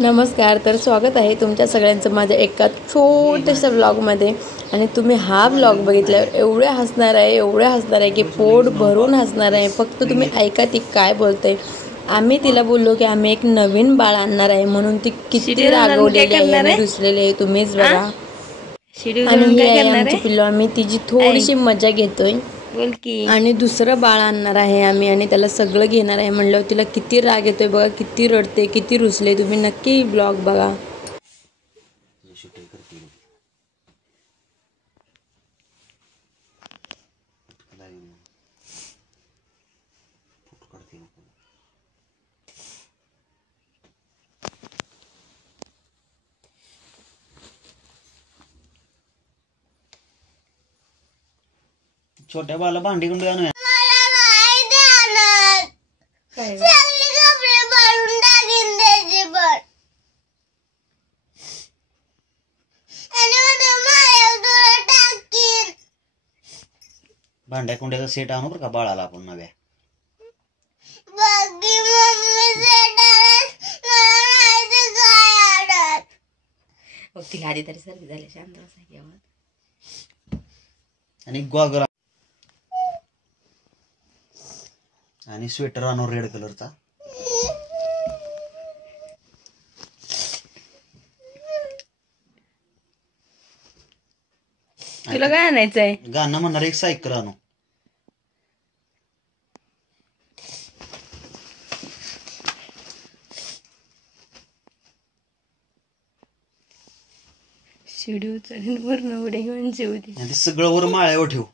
नमस्कार. तर स्वागत आहे तुमच्या सगळ्यांचं माझ्या एका छोट्याशा व्लॉगमध्ये. आणि तुम्ही हा व्लॉग बघितल्यावर एवढे हसणार आहे की पोट भरून हसणार आहे. फक्त तुम्ही ऐका ती काय बोलते. आम्ही तिला बोललो की आम्ही एक नवीन बाळ आणणार आहे म्हणून ती किती रागवलेली आहे आणि रुसलेली आहे तुम्हीच बघा. आणि ही आहे आमची पिल्लू. आम्ही तिची थोडीशी मजा घेतोय आणि दुसरं बाळ आणणार आहे आम्ही आणि त्याला सगळं घेणार आहे म्हणल्यावर तिला किती राग येतोय बघा, किती रडते, किती रुसले. तुम्ही नक्की ब्लॉग बघा. छोट्या बाला भांडी गुंड आणूया. भांड्या कुंड्याचा सेट आणू बरं का बाळाला आपण नव्या. तिला आधी तरी सर्दी झाली शांत आणि गॉगल आणि स्वेटर आणू रेड कलरचा. तुला काय आणायचंय? गाणं म्हणणार एक सायकल आणू. शिडी उचलून वरून उड्या घेऊन जेवते. आणि ते सगळं वर माळ्यावर ठेवू.